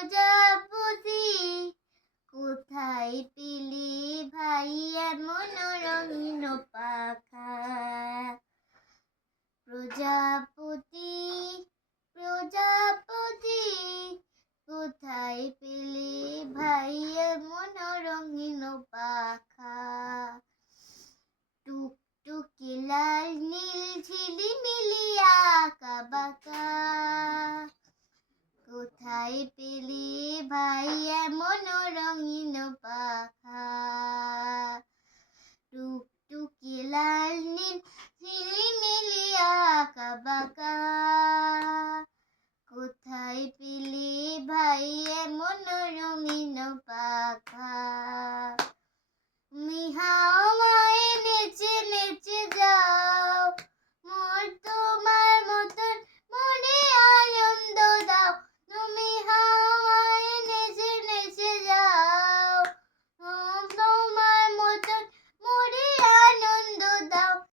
প্রজাপতি কোথায় পেলি ভাই এমন রঙিন পাখা প্রজাপতি প্রজাপতি কোথায় পেলি ভাই এমন রঙিন পাখা টুকটুকি লাল নীল ঝিলিমিলি আঁকা বাঁকা কোথায় পেলি ভাই এমন রঙিন পাখা টুকটুকি লাল নীল ঝিলিমিলি আঁকা বাঁকা কোথায় পেলি ভাই এমন রঙিন পাখা